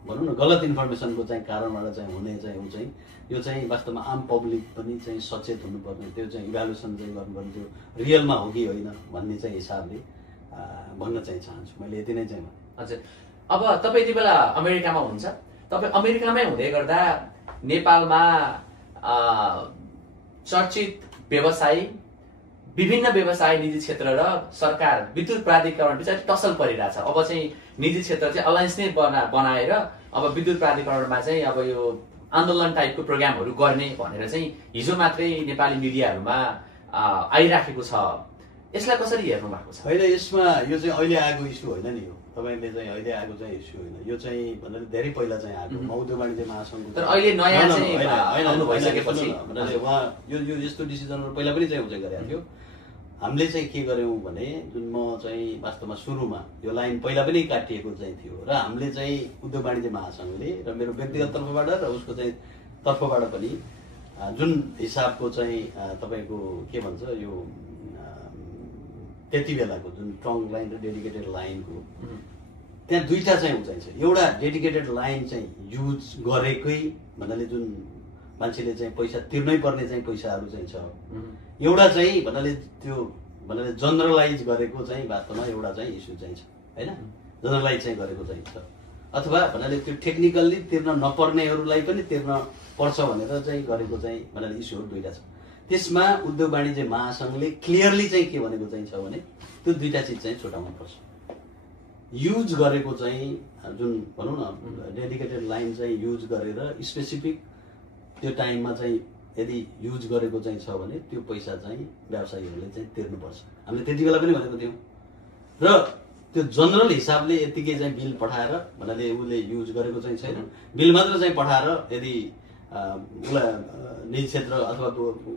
भनौँ न गलत इन्फर्मेसनको चाहिँ कारणबाट चाहिँ हुने चाहिँ ऊ चाहिँ यो चाहिँ वास्तवमा आम पब्लिक पनि चाहिँ सचेत हुनुपर्ने, त्यो चाहिँ इभ्यालुएसन चाहिँ गर्नुपर्ने, त्यो रियलमा हो कि होइन भन्ने चाहिँ हिसाबले भन्न चाहिँ चाहन्छु मैले। यति नै चाहिँ हजुर। अब तपाईँ यति बेला अमेरिकामा हुनुहुन्छ, तपाईँ अमेरिकामै हुँदै गर्दा नेपालमा चर्चित व्यवसायी, विभिन्न व्यवसाय, निजी क्षेत्र र सरकार, विद्युत प्राधिकरण बिच टसल परिरहेछ। अब चाहिँ निजी क्षेत्र चाहिँ अलायन्स नै बनाएर अब विद्युत प्राधिकरणमा चाहिँ अब यो आन्दोलन टाइपको प्रोग्रामहरू गर्ने भनेर चाहिँ हिजो मात्रै नेपाली मिडियाहरूमा आइराखेको छ। यसलाई कसरी हेर्नु भएको छ? होइन, यसमा यो चाहिँ अहिले आएको इस्यु होइन नि, यो तपाईँले चाहिँ अहिले आएको चाहिँ इस्यु होइन, यो चाहिँ भन्नाले धेरै पहिला चाहिँ आएको उद्योग वाणिज्य महासङ्घको। तर अहिले नयाँ चाहिँ आउनु भइसकेपछि भन्नाले उहाँ यो यस्तो डिसिजनहरू पहिला पनि चाहिँ चाहिँ गरेको थियो। हामीले चाहिँ के गर्यौँ भने जुन म चाहिँ वास्तवमा सुरुमा यो लाइन पहिला पनि काटिएको चाहिँ थियो र हामीले चाहिँ उद्योग वाणिज्य महासङ्घले र मेरो व्यक्तिगत तर्फबाट र उसको चाहिँ तर्फबाट पनि जुन हिसाबको चाहिँ तपाईँको के भन्छ यो त्यति बेलाको जुन ट्रङ्क लाइन र डेडिकेटेड लाइनको त्यहाँ दुईटा चाहिँ उचाइ छ। एउटा डेडिकेटेड लाइन चाहिँ युज गरेकै भन्नाले जुन मान्छेले चाहिँ पैसा तिर्नै पर्ने चाहिँ पैसाहरू चाहिँ छ, एउटा चाहिँ भन्नाले त्यो भन्नाले जनरलाइज गरेको चाहिँ वास्तवमा एउटा चाहिँ इस्यु चाहिँ छ होइन, जनरलाइज चाहिँ गरेको चाहिँ छ, अथवा भन्नाले त्यो टेक्निकल्ली तिर्न नपर्नेहरूलाई पनि तिर्न पर्छ भनेर चाहिँ गरेको चाहिँ भन्नाले इस्युहरू दुईटा छ। त्यसमा उद्योग वाणिज्य महासङ्घले क्लियरली चाहिँ के भनेको चाहिँ छ भने त्यो दुईटा चिज चाहिँ छुटाउनु पर्छ। युज गरेको चाहिँ जुन भनौँ न डेडिकेटेड लाइन चाहिँ युज गरेर स्पेसिफिक त्यो टाइममा चाहिँ यदि युज गरेको चाहिँ छ भने त्यो पैसा चाहिँ व्यवसायीहरूले चाहिँ तिर्नुपर्छ। हामीले त्यति बेला पनि भनेको थियौँ र त्यो जनरल हिसाबले यतिकै चाहिँ बिल पठाएर भन्नाले उसले युज गरेको चाहिँ छैन, बिल मात्र चाहिँ पठाएर यदि उसलाई निजी क्षेत्र अथवा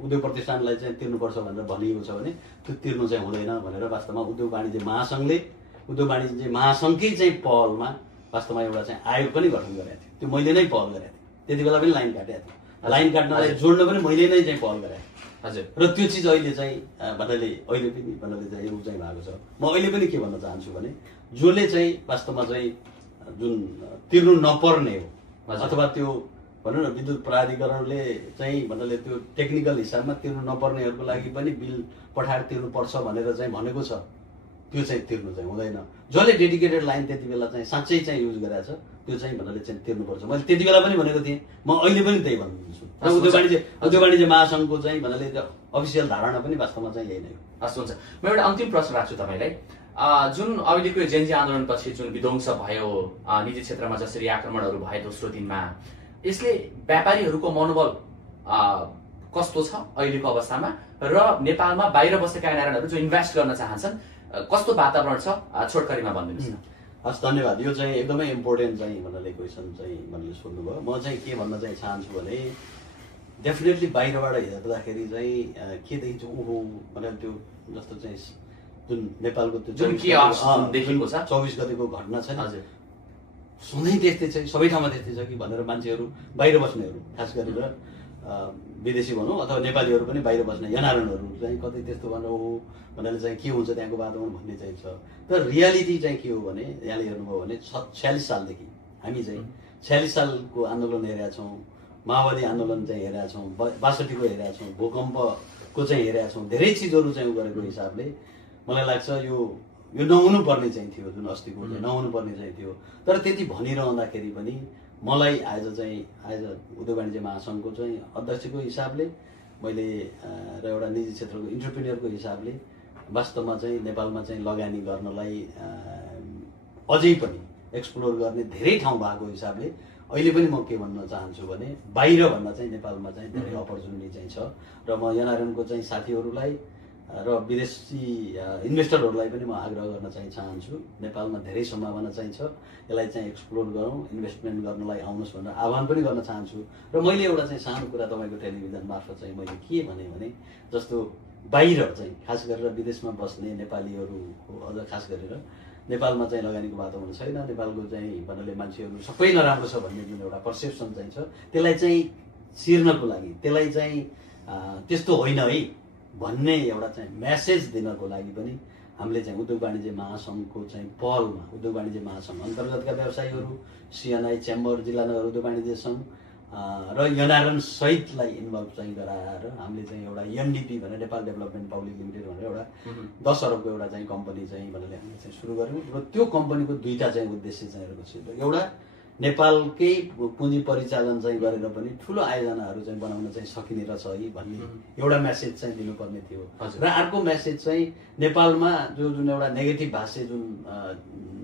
उद्योग प्रतिष्ठानलाई चाहिँ तिर्नुपर्छ भनेर भनिएको छ भने त्यो तिर्नु चाहिँ हुँदैन भनेर वास्तवमा उद्योग वाणिज्य महासङ्घले उद्योग वाणिज्य महासङ्घकै चाहिँ पहलमा वास्तवमा एउटा चाहिँ आयोग पनि गठन गरेको थियो। त्यो मैले नै पहल गरेको थिएँ, त्यति बेला पनि लाइन काटेको थिएँ, लाइन काट्नलाई जोड्न पनि मैले नै चाहिँ पहल गरेको थिएँ। हजुर। र त्यो चिज अहिले चाहिँ भन्नाले अहिले पनि भन्नाले चाहिँ यो चाहिँ भएको छ। म अहिले पनि के भन्न चाहन्छु भने जसले चाहिँ वास्तवमा चाहिँ जुन तिर्नु नपर्ने हो अथवा त्यो भनौँ न विद्युत प्राधिकरणले चाहिँ भन्नाले त्यो टेक्निकल हिसाबमा तिर्नु नपर्नेहरूको लागि पनि बिल पठाएर तिर्नुपर्छ भनेर चाहिँ भनेको छ, त्यो चाहिँ तिर्नु चाहिँ हुँदैन। जसले डेडिकेटेड लाइन त्यति बेला चाहिँ साँच्चै चाहिँ युज गरेको छ त्यो चाहिँ भन्नाले चाहिँ तिर्नुपर्छ। मैले त्यति बेला पनि भनेको थिएँ, म अहिले पनि त्यही भनिदिन्छु। र उद्योग वाणिज्य महासङ्घको चाहिँ भन्नाले अफिसियल धारणा पनि वास्तवमा चाहिँ यही नै हो। हस्, हुन्छ। म एउटा अन्तिम प्रश्न राख्छु तपाईँलाई। जुन अहिलेको जेन्जी आन्दोलनपछि जुन विध्वंस भयो निजी क्षेत्रमा, जसरी आक्रमणहरू भए दोस्रो दिनमा, यसले व्यापारीहरूको मनोबल कस्तो छ अहिलेको अवस्थामा र नेपालमा बाहिर बसेका एनआरएनहरू जो इन्भेस्ट गर्न चाहन्छन् कस्तो वातावरण छ? छोटकरीमा भनिदिनुहोस् न। हस्, धन्यवाद। यो चाहिँ एकदमै इम्पोर्टेन्ट चाहिँ भन्नाले क्वेसन चाहिँ भन्ने सोध्नुभयो। म चाहिँ के भन्न चाहिँ चाहन्छु भने डेफिनेटली बाहिरबाट हेर्दाखेरि चाहिँ के देखिन्छ ओहो भनेर त्यो जस्तो चाहिँ जुन नेपालको त्यो 24 गतिको घटना छ नि, सधैँ त्यस्तै चाहिँ सबै ठाउँमा त्यस्तै छ कि भनेर मान्छेहरू बाहिर बस्नेहरू खास गरेर विदेशी भनौँ अथवा नेपालीहरू पनि बाहिर बस्ने एनआरएनहरू चाहिँ कतै त्यस्तो भनेर ओहो भनेर चाहिँ के हुन्छ त्यहाँको वातावरण भन्ने चाहिँ छ। तर रियालिटी चाहिँ के हो भने यहाँले हेर्नुभयो भने 46 सालदेखि हामी चाहिँ 46 सालको आन्दोलन हेरेका छौँ, माओवादी आन्दोलन चाहिँ हेरेका छौँ, 62 को हेरेका छौँ, भूकम्पको चाहिँ हेरेका छौँ, धेरै चिजहरू चाहिँ उ गरेको हिसाबले मलाई लाग्छ यो नहुनु पर्ने चाहिँ थियो, जुन अस्तिको चाहिँ नहुनु पर्ने चाहिँ थियो। तर त्यति भनिरहँदाखेरि पनि मलाई आज उद्योग वाणिज्य महासङ्घको चाहिँ अध्यक्षको हिसाबले मैले र एउटा निजी क्षेत्रको इन्टरप्रेन्योरको हिसाबले वास्तवमा चाहिँ नेपालमा चाहिँ लगानी गर्नलाई अझै पनि एक्सप्लोर गर्ने धेरै ठाउँ भएको हिसाबले अहिले पनि म के भन्न चाहन्छु भने बाहिर भन्दा चाहिँ नेपालमा चाहिँ धेरै अपर्च्युनिटी चाहिँ छ र म एनआरएनको चाहिँ साथीहरूलाई र विदेशी इन्भेस्टरहरूलाई पनि म आग्रह गर्न चाहिँ चाहन्छु, नेपालमा धेरै सम्भावना चाहिँ छ, यसलाई चाहिँ एक्सप्लोर गरौँ, इन्भेस्टमेन्ट गर्नलाई आउनुहोस् भनेर आह्वान पनि गर्न चाहन्छु। र मैले एउटा चाहिँ सानो कुरा तपाईँको टेलिभिजन मार्फत चाहिँ मैले के भने जस्तो बाहिर चाहिँ खास गरेर विदेशमा बस्ने नेपालीहरूको अझ खास गरेर नेपालमा चाहिँ लगानीको वातावरण छैन, नेपालको चाहिँ भन्नाले मान्छेहरू सबै नराम्रो छ भन्ने जुन एउटा पर्सेप्सन चाहिँ छ त्यसलाई चाहिँ चिर्नको लागि, त्यसलाई चाहिँ त्यस्तो होइन है भन्ने एउटा चाहिँ मेसेज दिनको लागि पनि हामीले चाहिँ उद्योग वाणिज्य महासङ्घको चाहिँ पहलमा उद्योग वाणिज्य महासङ्घ अन्तर्गतका व्यवसायीहरू, सिएनआई, चेम्बर, जिल्ला नगर उद्योग वाणिज्य सङ्घ र एनआरएन सहितलाई इन्भल्भ चाहिँ गराएर हामीले चाहिँ एउटा एनडिपी भनेर नेपाल डेभलपमेन्ट पब्लिक लिमिटेड भनेर एउटा 10 अरबको एउटा चाहिँ कम्पनी चाहिँ भनेर हामीले चाहिँ सुरु गऱ्यौँ र त्यो कम्पनीको दुईटा चाहिँ उद्देश्य चाहिँ रहेको छ। एउटा नेपालकै पुँजी परिचालन चाहिँ गरेर पनि ठुलो आयोजनाहरू चाहिँ बनाउन चाहिँ सकिने रहेछ है भन्ने एउटा मेसेज चाहिँ दिनुपर्ने थियो र अर्को मेसेज चाहिँ नेपालमा जुन एउटा नेगेटिभ भाष्य जुन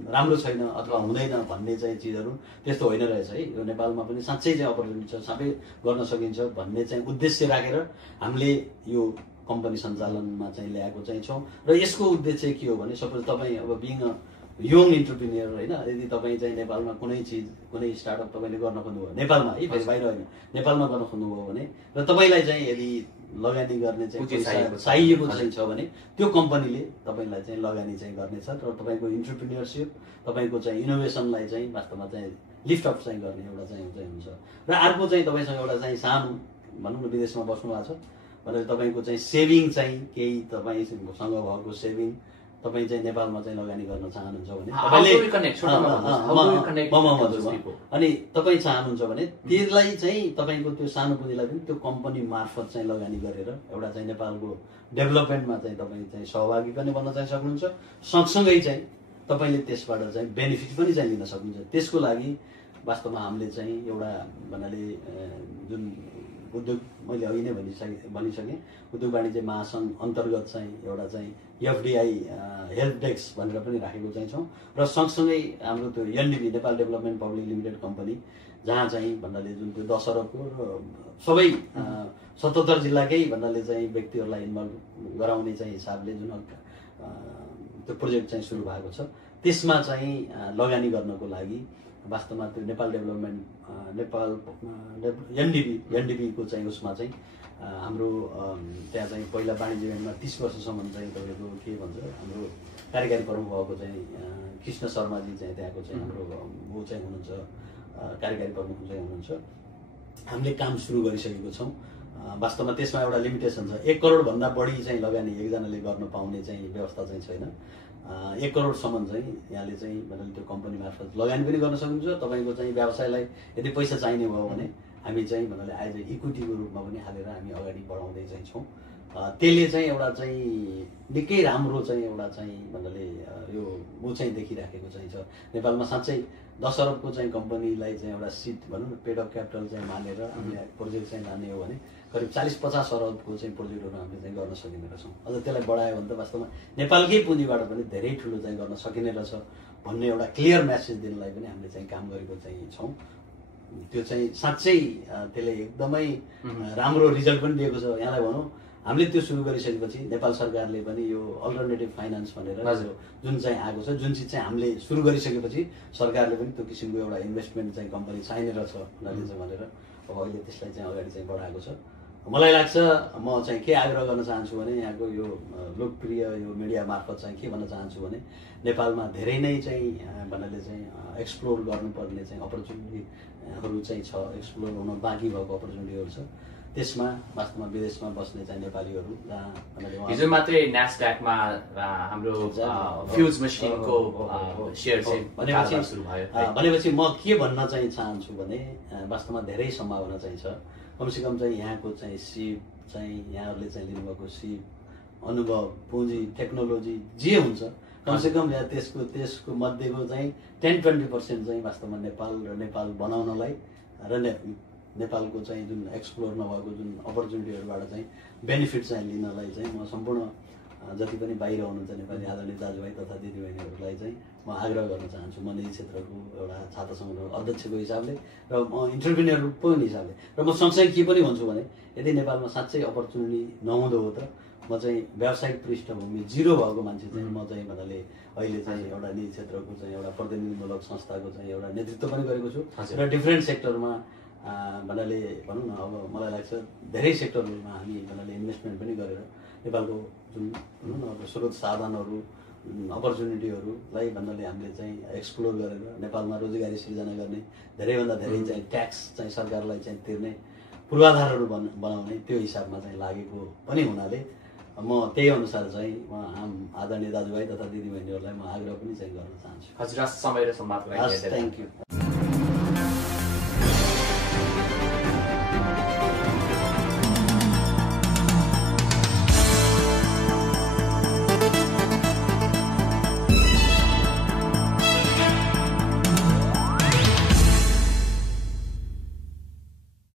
राम्रो छैन अथवा हुँदैन भन्ने चाहिँ चिजहरू त्यस्तो होइन रहेछ है, यो नेपालमा पनि साँच्चै चाहिँ अपर्च्युनिटी छ, सबै गर्न सकिन्छ भन्ने चाहिँ उद्देश्य राखेर हामीले यो कम्पनी सञ्चालनमा चाहिँ ल्याएको चाहिँ छौँ। र यसको उद्देश्य के हो भने सपोज तपाईँ अब बिङ यङ इन्टरप्रिनियर होइन, यदि तपाईँ चाहिँ नेपालमा कुनै चिज कुनै स्टार्टअप तपाईँले गर्न खोज्नुभयो नेपालमा है, बाहिर होइन नेपालमा गर्न खोज्नुभयो भने र तपाईँलाई चाहिँ यदि लगानी गर्ने चाहिँ चाहिएको चाहिँ छ भने त्यो कम्पनीले तपाईँलाई चाहिँ लगानी चाहिँ गर्नेछ र तपाईँको इन्टरप्रिनियरसिप तपाईँको चाहिँ इनोभेसनलाई चाहिँ वास्तवमा चाहिँ लिफ्ट अप चाहिँ गर्ने एउटा चाहिँ हुन्छ। र अर्को चाहिँ तपाईँसँग एउटा चाहिँ सानो भनौँ न विदेशमा बस्नु भएको छ भनेर तपाईँको चाहिँ सेभिङ चाहिँ केही तपाईँसँग भएको सेभिङ तपाईँ चाहिँ नेपालमा चाहिँ लगानी गर्न चाहनुहुन्छ भने अनि तपाईँ चाहनुहुन्छ भने त्यसलाई चाहिँ तपाईँको त्यो सानो पुँजीलाई पनि त्यो कम्पनी मार्फत चाहिँ लगानी गरेर एउटा चाहिँ नेपालको डेभलपमेन्टमा चाहिँ तपाईँ चाहिँ सहभागी पनि बन्न चाहिँ सक्नुहुन्छ, सँगसँगै चाहिँ तपाईँले त्यसबाट चाहिँ बेनिफिट पनि चाहिँ लिन सक्नुहुन्छ। त्यसको लागि वास्तवमा हामीले चाहिँ एउटा भन्नाले जुन उद्योग मैले अघि नै भनिसकेँ उद्योग वाणिज्य महासङ्घ अन्तर्गत चाहिँ एउटा चाहिँ एफडिआई हेल्प डेस्क भनेर पनि राखेको चाहिँ छौँ र सँगसँगै हाम्रो त्यो NDP Nepal development public limited company जहाँ चाहिँ भन्नाले जुन त्यो 10 अरबको र सबै 77 जिल्लाकै भन्नाले चाहिँ व्यक्तिहरूलाई इन्भल्भ गराउने चाहिँ हिसाबले जुन त्यो प्रोजेक्ट चाहिँ सुरु भएको छ त्यसमा चाहिँ लगानी गर्नको लागि वास्तवमा त्यो नेपाल डेभलपमेन्ट नेपाल एनडिपीको चाहिँ उसमा चाहिँ हाम्रो त्यहाँ चाहिँ पहिला वाणिज्य ब्याङ्कमा 30 वर्षसम्म चाहिँ तपाईँको के भन्छ हाम्रो कार्यकारी प्रमुख भएको चाहिँ कृष्ण शर्माजी चाहिँ त्यहाँको चाहिँ हाम्रो ऊ चाहिँ हुनुहुन्छ कार्यकारी प्रमुख चाहिँ हुनुहुन्छ। हामीले काम सुरु गरिसकेको छौँ। वास्तवमा त्यसमा एउटा लिमिटेसन छ, 1 करोडभन्दा बढी चाहिँ लगानी एकजनाले गर्न पाउने चाहिँ व्यवस्था चाहिँ छैन। 1 करोडसम्म चाहिँ यहाँले चाहिँ भन्नाले त्यो कम्पनी मार्फत लगानी पनि गर्न सक्नुहुन्छ। तपाईँको चाहिँ व्यवसायलाई यदि पैसा चाहिने भयो भने हामी चाहिँ भन्नाले एज ए इक्विटीको रूपमा पनि हालेर हामी अगाडि बढाउँदै चाहिँ छौँ। त्यसले चाहिँ एउटा चाहिँ निकै राम्रो चाहिँ एउटा चाहिँ भन्नाले यो ऊ चाहिँ देखिराखेको चाहिँ छ नेपालमा। साँच्चै 10 अरबको चाहिँ कम्पनीलाई चाहिँ एउटा सिट भनौँ न पेड अफ क्यापिटल चाहिँ मानेर हामीले प्रोजेक्ट चाहिँ लाने हो भने करिब 40-50 अरबको चाहिँ प्रोजेक्टहरू हामीले चाहिँ गर्न सकिने रहेछौँ। अझ त्यसलाई बढायो भने त वास्तवमा नेपालकै पुँजीबाट पनि धेरै ठुलो चाहिँ गर्न सकिने रहेछ भन्ने एउटा क्लियर मेसेज दिनलाई पनि हामीले चाहिँ काम गरेको चाहिँ छौँ। त्यो चाहिँ साँच्चै त्यसले एकदमै राम्रो रिजल्ट पनि दिएको छ। यहाँलाई भनौँ हामीले त्यो सुरु गरिसकेपछि नेपाल सरकारले पनि यो अल्टरनेटिभ फाइनेन्स भनेर जुन चाहिँ आएको छ, जुन चिज चाहिँ हामीले सुरु गरिसकेपछि सरकारले पनि त्यो किसिमको एउटा इन्भेस्टमेन्ट चाहिँ कम्पनी चाहिने रहेछ भनेर अब अहिले त्यसलाई चाहिँ अगाडि चाहिँ बढाएको छ। मलाई लाग्छ म चाहिँ के आग्रह गर्न चाहन्छु भने यहाँको यो लोकप्रिय यो मिडिया मार्फत चाहिँ के भन्न चाहन्छु भने नेपालमा धेरै नै चाहिँ भन्नाले चाहिँ एक्सप्लोर गर्नुपर्ने चाहिँ अपर्च्युनिटीहरू चाहिँ छ, एक्सप्लोर हुन बाँकी भएको अपर्च्युनिटीहरू छ। त्यसमा वास्तवमा विदेशमा बस्ने चाहिँ नेपालीहरू हिजो मात्रै न्यासड्याकमा हाम्रो फ्युज मसिनको सेयर चाहिँ सुरु भयो भनेपछि म के भन्न चाहिँ चाहन्छु भने वास्तवमा धेरै सम्भावना चाहिँ छ। कमसेकम चाहिँ यहाँको चाहिँ सिप चाहिँ यहाँहरूले चाहिँ लिनुभएको सिप अनुभव पुँजी टेक्नोलोजी जे हुन्छ कमसेकम यहाँ त्यसको मध्येको चाहिँ 10-20% चाहिँ वास्तवमा नेपाल र नेपाल बनाउनलाई र नेपालको चाहिँ जुन एक्सप्लोर नभएको जुन अपर्च्युनिटीहरूबाट चाहिँ बेनिफिट चाहिँ लिनलाई चाहिँ म सम्पूर्ण जति पनि बाहिर हुनुहुन्छ नेपाली आदरणीय दाजुभाइ तथा दिदीबहिनीहरूलाई चाहिँ म आग्रह गर्न चाहन्छु। म निजी क्षेत्रको एउटा छात्र सङ्गठनको अध्यक्षको हिसाबले र म इन्टरप्रिनियरको हिसाबले र म सँगसँगै के पनि भन्छु भने यदि नेपालमा साँच्चै अपर्च्युनिटी नहुँदो हो त म चाहिँ व्यावसायिक पृष्ठभूमि जिरो भएको मान्छे चाहिँ म चाहिँ भन्नाले अहिले चाहिँ एउटा निजी क्षेत्रको चाहिँ एउटा प्रतिनिधिमूलक संस्थाको चाहिँ एउटा नेतृत्व पनि गरेको छु र डिफ्रेन्ट सेक्टरमा भन्नाले भनौँ न अब मलाई लाग्छ धेरै सेक्टरहरूमा हामी भन्नाले इन्भेस्टमेन्ट पनि गरेर नेपालको जुन भनौँ न स्रोत साधनहरू अपर्च्युनिटीहरूलाई भन्नाले हामीले चाहिँ एक्सप्लोर गरेर नेपालमा रोजगारी सिर्जना गर्ने धेरैभन्दा धेरै चाहिँ ट्याक्स चाहिँ सरकारलाई चाहिँ तिर्ने पूर्वाधारहरू बनाउने त्यो हिसाबमा चाहिँ लागेको पनि हुनाले म त्यही अनुसार चाहिँ आम आदरणीय दाजुभाइ तथा दिदीबहिनीहरूलाई म आग्रह पनि चाहिँ गर्न चाहन्छु। हजुर समय र सम्वादको लागि थ्याङ्क यू।